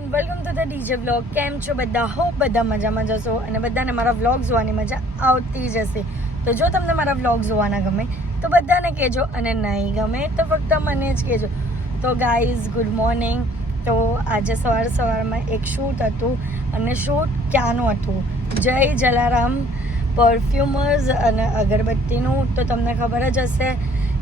Everyone, welcome to the DJ vlog. કેમ છો બધા? હોપ બધા મજામાં જશો અને બધાને મારા વ્લોગ જોવાની મજા આવતી જ હશે. તો જો તમને મારા વ્લોગ જોવાના ગમે તો બધાને કહેજો, અને નહીં ગમે તો ફક્ત મને જ કહેજો. તો ગાઈઝ, ગુડ મોર્નિંગ. તો આજે સવારમાં એક શૂટ હતું, અને શૂટ ક્યાંનું હતું? જય જલારામ પરફ્યુમર્સ અને અગરબત્તીનું. તો તમને ખબર જ હશે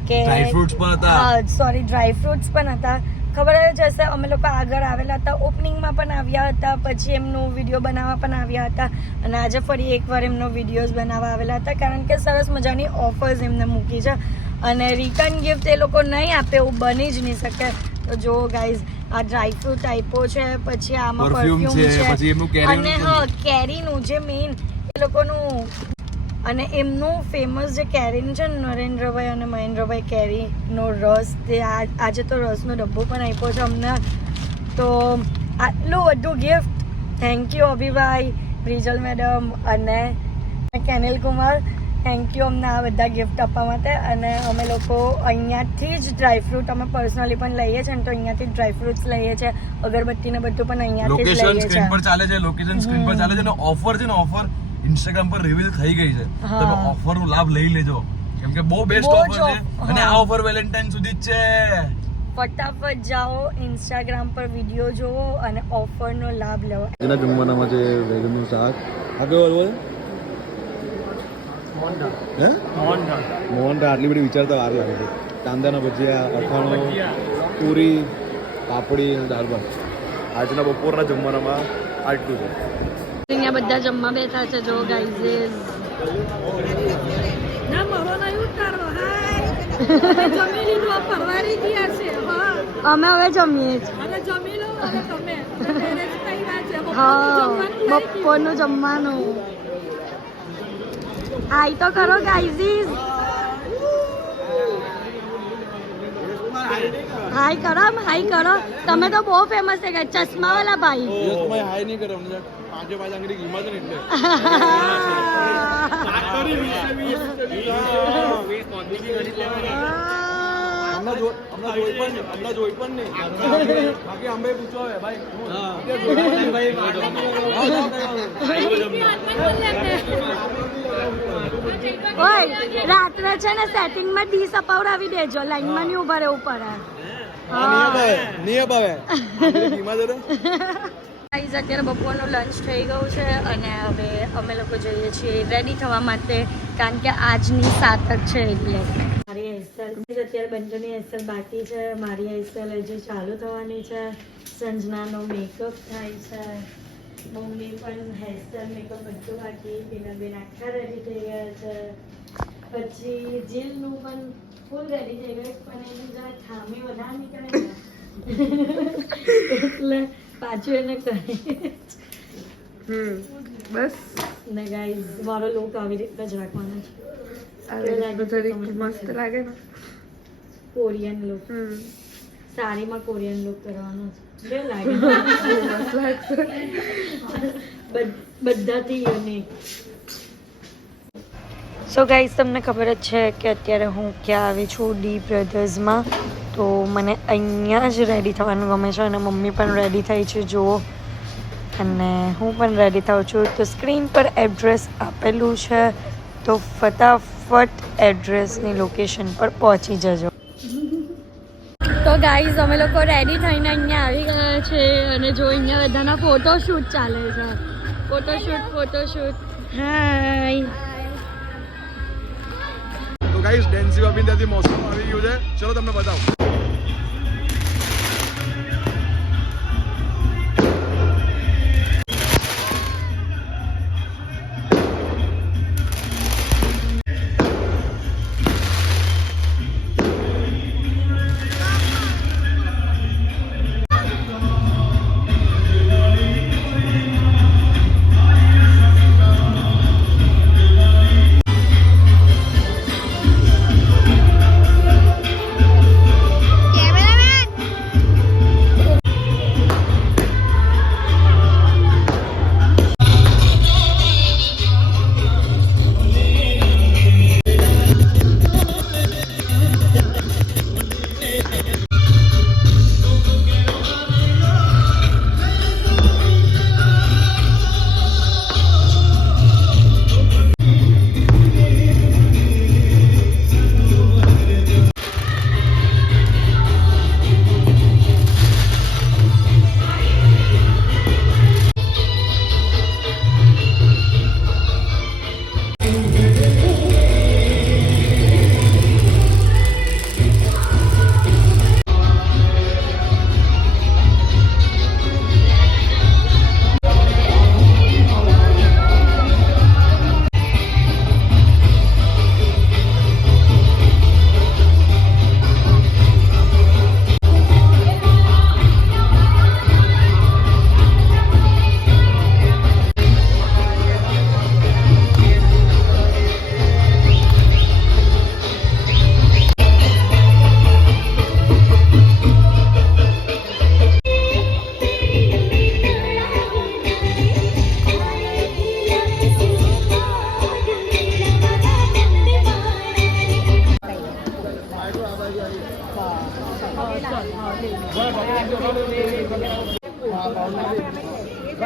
કે ડ્રાય ફ્રૂટ્સ પણ હતા. હા, સોરી, ડ્રાય ફ્રૂટ્સ પણ હતા. ખબર જ હશે, અમે લોકો આગળ આવેલા હતા, ઓપનિંગમાં પણ આવ્યા હતા, પછી એમનું વિડીયો બનાવવા પણ આવ્યા હતા, અને આજે ફરી એકવાર એમનો વિડીયોઝ બનાવવા આવેલા હતા, કારણ કે સરસ મજાની ઓફર્સ એમને મૂકી છે, અને રિટર્ન ગિફ્ટ એ લોકો નહીં આપે એવું બની જ નહીં શકે. તો જો ગાઈઝ, આ ડ્રાય ફ્રૂટ આપ્યો છે, પછી આમાં પરફ્યુમ છે, અને હા, કેરીનું જે મેઇન એ લોકોનું, અને એમનું ફેમસ જે કેરીનું છે ને, નરેન્દ્રભાઈ અને મહેન્દ્રભાઈ કેરીનો રસ, તે આજે તો રસનો ડબ્બો પણ આપ્યો છે અમને. તો આટલું બધું gift, thank you Abhibhai, Brijal madam અને કેનિલ કુમાર, થેન્ક યુ અમને આ બધા ગિફ્ટ આપવા માટે. અને અમે લોકો અહીંયાથી જ ડ્રાય ફ્રૂટ અમે પર્સનલી પણ લઈએ છીએ, તો અહીંયાથી જ ડ્રાય ફ્રૂટ્સ લઈએ છીએ, અગરબત્તી ને બધું પણ અહીંયાથી જ લઈએ છીએ. લોકેશન સ્ક્રીન પર ચાલે છે, લોકેશન સ્ક્રીન પર ચાલે છે, અને ઓફર છે ને, ઓફર ઇન્સ્ટાગ્રામ પર રિવીલ થઈ ગઈ છે. તમે ઓફર નો લાભ લઈ લેજો, કેમ કે બહુ બેસ્ટ ઓફર છે, અને આ ઓફર વેલેન્ટાઇન સુધી જ છે. ફટાફટ જાઓ, ઇન્સ્ટાગ્રામ પર વિડીયો જોવો અને ઓફર નો લાભ લેવો. એના જમવાનામાં છે વેગનનું શાક. આ કેવું બોલ? મોહનથાળ. આટલી બધી વિચારતા વાર લાગે છે. કાંદાના ભજીયા, અથાણું, પૂરી, પાપડી અને દાળ ભાત. આજના બપોરના જમવાનામાં આટલું છે. અહીંયા બધા જમવા બેઠા છે. જો ગાઈઝ, ના મરો નહીં ઉતારો. જમી લીધું, પરવારી ગયા છે. અમે હવે જમીએ છીએ. અને જમી લો હવે તમે. હા, બપોરનું જમવાનું. આઈ તો ખરો ગાઈઝ. હાય કરો, હાય કરો. તમે તો બહુ ફેમસ છે, ચશ્મા વાળા ભાઈ. હાય નહીં કરો, પાંચે પાંચ આંગળી કિંમત ને એટલે હમણાં જોઈ પણ નહીં. બાકી અંબે પૂછો ભાઈ. ઓય, રાત્રે છે ને સેટિંગમાં ડીશ અપાવડાવી દેજો, લાઈનમાં નહીં ઉભા રહેવું પડે. અત્યારે બપોરનું લંચ થઈ ગયું છે, અને હવે અમે લોકો જઈએ છીએ રેડી થવા માટે, કારણ કે આજની સાતક છે એટલે. મારી હેરસ્ટાઈલ અત્યારે બંધુની હેરસ્ટાઈલ બાકી છે, મારી હેરસ્ટાઈલ હજી ચાલુ થવાની છે, સંજનાનો મેકઅપ થાય છે, મમ્મી પણ હેરસ્ટાઈલ મેકઅપ બધું બાકી, પેલા બેન આખા રેડી થઈ ગયા છે, પછી જીલનું પણ ફૂલ રેડી થઈ ગયું, પણ એની જરા ખામી વધારે નીકળે એટલે પાછું એને કરી. બસ ને ગાઈઝ, મારો લુક આવી રીતે જ રાખવાનો છે. મસ્ત લાગે ને, કોરિયન લુક. સાડીમાં કોરિયન લુક કરવાનો છે, લાગે બધાથી યુનિક. સો ગાઈઝ, તમને ખબર જ છે કે અત્યારે હું ક્યાં આવી છું? ડી બ્રધર્સમાં. તો મને અહીંયા જ રેડી થવાનું ગમે છે, અને મમ્મી પણ રેડી થઈ છે, જુઓ, અને હું પણ રેડી થાઉં છું. તો સ્ક્રીન પર એડ્રેસ આપેલું છે, તો ફટાફટ એડ્રેસની લોકેશન પર પહોંચી જજો. તો ગાઈઝ, અમે લોકો રેડી થઈને અહીંયા આવી ગયા છે, અને જો અહીંયા બધાના ફોટોશૂટ ચાલે છે. ફોટોશૂટ. હાય. તો ગાઈસ, ડેન્સી બાબી ત્યાંથી મોસમ આવી ગયું છે. ચલો તમને બતાવું.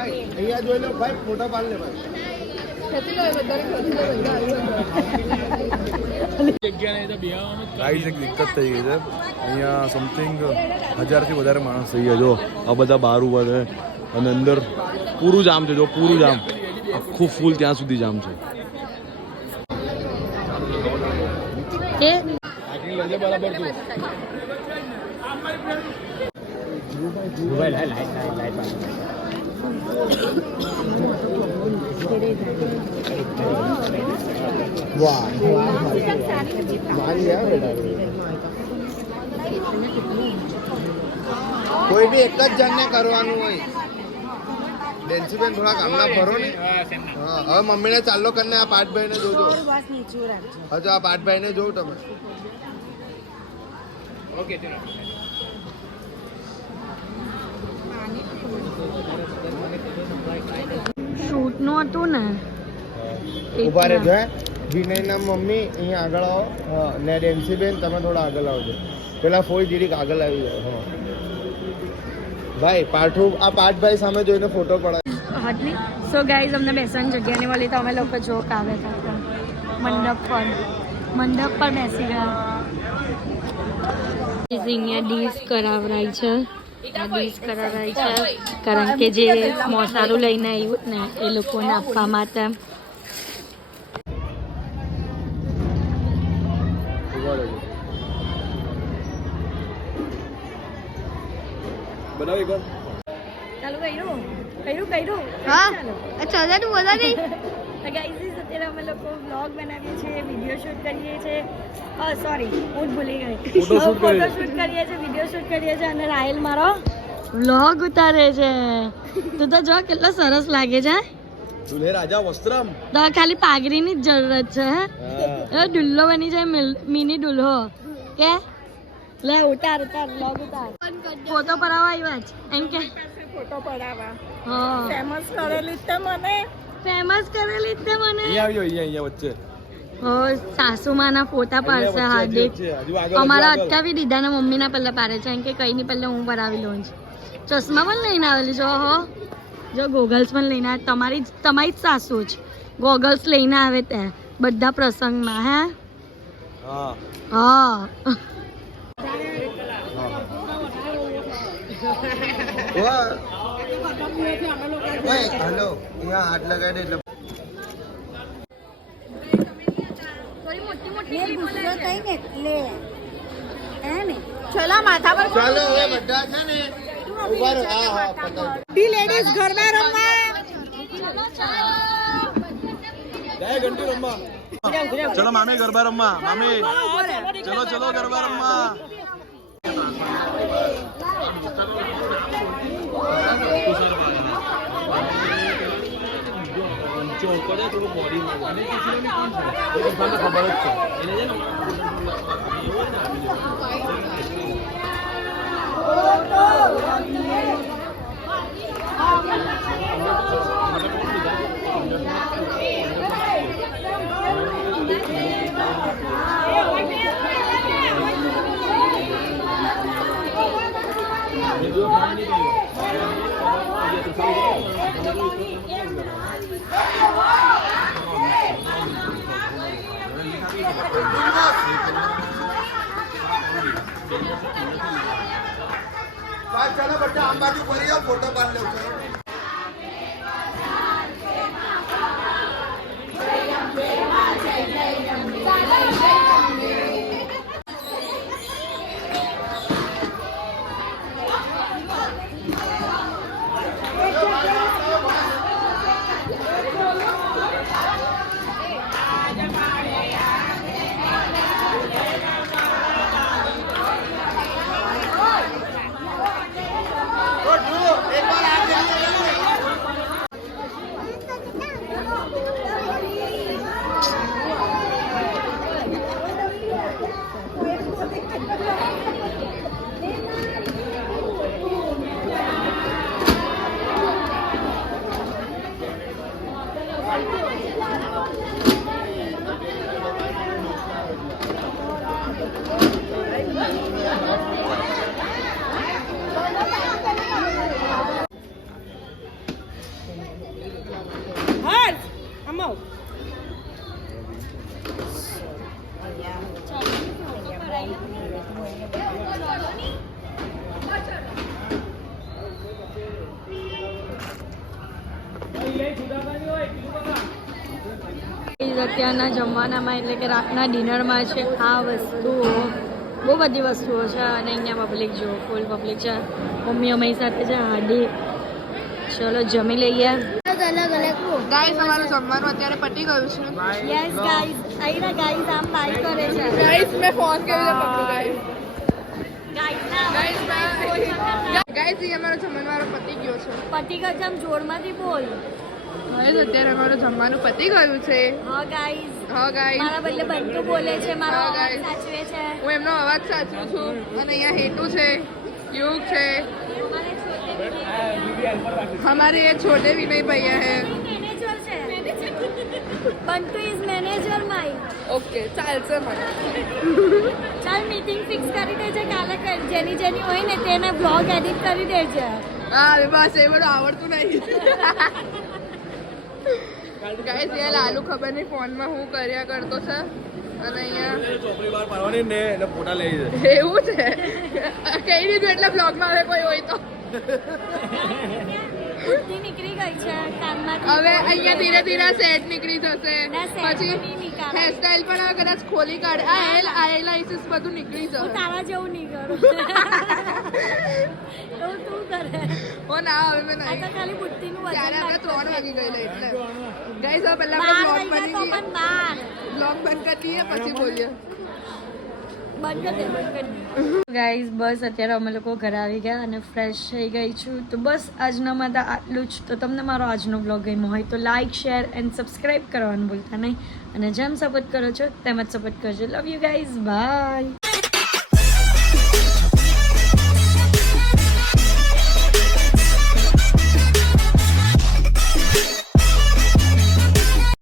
અહીંયા જોઈ લો ભાઈ, ફોટો પાડ લે ભાઈ. ગાઈસ એક દિક્કત થઈ ગઈ છે અહીંયા સમથિંગ 1000 થી વધારે માણસ થઈ ગયા. જો આ બધા બહાર ઉભા છે અને અંદર પૂરું જામ છે. જો પૂરું જામ, આખું ફૂલ ત્યાં સુધી જામ છે. બરાબર તું વાહ મારી યાર બેટા. કોઈ બી એક જ જણને કરવાનું હોય. ડેન્સીબેન થોડા કામના ભરો ને. હા હવે મમ્મીને ચાલો કરીને આ પાઠભાઈને જોજો. હજુ આ પાઠભાઈને જોઉં તમે. ઓકે શૂટ નું હતું ને ઉભા રહેજો. વિનયના મમ્મી અહીંયા આગળ આવો. હા ને ડેન્સીબેન તમે થોડા આગળ આવજો. પેલા ફોઈ જીરીક આગળ આવી જાઓ. હા ભાઈ પાઠું આ પાઠભાઈ સામે જોઈને ફોટો પડાય. સો ગાઈઝ અમને બેસવાની જગ્યા નહીં મળી તો અમે લોકો જોક આવે હતા મંડપ પર બેસી ગયા. અહીંયા ડીશ કરાવરાય છે. કારણ કે જે મોસારું લઈને આવ્યું ને એ લોકોને આપવા માટે. બનાવી કર ચાલુ કર્યું હા અચ્છા તું બધા નહીં ગાઈઝ અત્યારે અમે લોકો વ્લોગ બનાવીએ છીએ, વિડીયો શૂટ કરીએ છીએ. સોરી હું જ ભૂલી ગઈ. ફોટોશૂટ કરીએ છીએ, વિડીયો શૂટ કરીએ છીએ અને રાહેલ મારો વ્લોગ ઉતારે છે. તું તો જો કેટલો સરસ લાગે છે. દુલ્હે રાજા વસ્ત્રમ. તો ખાલી પાઘડીની જ જરૂરત છે. હે દુલ્લો બની જાય, મિની દુલ્હો. કે લે ઉતાર વ્લોગ ઉતાર. ફોટો પડાવવા આવ્યા જ એમ કે ફોટો પડાવવા. હા ફેમસ કરેલી તે મને. અહીંયા આવજો, અહીંયા વચ્ચે. સાસુમાના ફોટા પાડશે હાર્દિક. અમારા અટકાવી દીધા ને મમ્મીના પહેલા પાડે છે એમ કે કઈ ની પહેલા હું પડાવી લઉં છું. ચશ્મા પણ લઈને આવેલી જો. હો જો ગોગલ્સ પણ લઈને આવે. તમારી જ સાસુ જ ગોગલ્સ લઈને આવે ત્યાં બધા પ્રસંગમાં. હે હા હેલો અહીંયા હાથ લગાડી દે એટલે ચલો માથા પર ચાલો હવે બધા છે ને ઉભા રહો. હા હા પકડ. લેડીઝ ઘરમાં રમવા ઘંટી રમવા. ચલો મામી ગરબા રમવા. મામી ચલો ગરબા રમવા. ખબર જ ચાલો બધા આમ બાજુ ફરી આવો, ફોટો પાડી લેવું. એક વાર આ અત્યારના જમવાનામાં એટલે કે રાતના ડિનરમાં છે આ વસ્તુઓ, બહુ બધી વસ્તુઓ છે અને અહીંયા પબ્લિક જો ફૂલ પબ્લિક છે. મમ્મી અમારી સાથે છે હાડી. ચલો જમી લઈએ. અલગ અલગ ગાઈસ અમારું જમવાનું અત્યારે પતી ગયું છે. યસ ગાઈઝ, આઈરા ગાઈઝ આમ બાય કરે છે. ગાઈસ મેં ફોન કેવી રીતે પકડું ગાઈસ? ગાઈસ એ અમારો જમવાનો પતી ગયો છે. પતિ ગજમ જોરમાંથી બોલ. ગાઈસ અત્યારે અમારું જમવાનું પતી ગયું છે. હા ગાઈઝ, હા ગાઈસ મારા બદલે બંટુ બોલે છે, મારો હા, અવાજ guys. સાચવે છે. હું એમનો અવાજ સાચવું છું અને અહીંયા હેતુ છે, યુગ છે, हमारे ये छोटे विनय भैया है. મેનેજર છે. બંટુ ઇઝ મેનેજર માય. ઓકે ચાલશે મને. ચાલ મીટિંગ ફિક્સ કરી દેજે કાલે. જેની જેની હોય ને તેને બ્લોગ એડિટ કરી દેજે. હા બસ એ બધું આવડતું નહીં. ગાઈસ એ લાલુ ખબર નહીં ફોનમાં હું કર્યા કરતો છે અને અહીંયા ચોપડી બહાર પાડવાની ને એટલે ફોટા લઈ જાય. એવું છે. કઈ દીધું એટલે બ્લોગમાં હવે કોઈ હોય તો. બુદ્ધિ નીકળી ગઈ છે કાનમાંથી. હવે અહીંયા ધીરે ધીરે સેટ નીકળી જશે. ના, set પછી નહીં નીકાળે. હેરસ્ટાઈલ પણ હવે કદાચ ખોલી કાઢે. આ આઈલાઇસિસ બધું નીકળી હું જશે. તારા જેવું નહીં કરું. એવું તું કરે. ઓ ના હવે મેં આ નહીં. તો ખાલી બુદ્ધિનું વજન ત્યારે આપણે 3 લાગતું વાગી છે. ગયેલા એટલે. ગાઈસ હવે પહેલા 12 બ્લોગ વાગ્યા બની તો ગઈ. પણ 12. બ્લોગ બંધ કરી દઈએ પછી બોલીએ. ગાઈઝ બસ અત્યારે અમે લોકો ઘરે આવી ગયા અને ફ્રેશ થઈ ગઈ છું. તો બસ આજના માટે આટલું જ. તો તમને મારો આજનો બ્લોગ ગમ્યો હોય તો લાઇક, શેર એન્ડ સબસ્ક્રાઈબ કરવાનું ભૂલતા નહીં. અને જેમ સપોર્ટ કરો છો તેમ જ સપોર્ટ કરજો. Love you guys, by.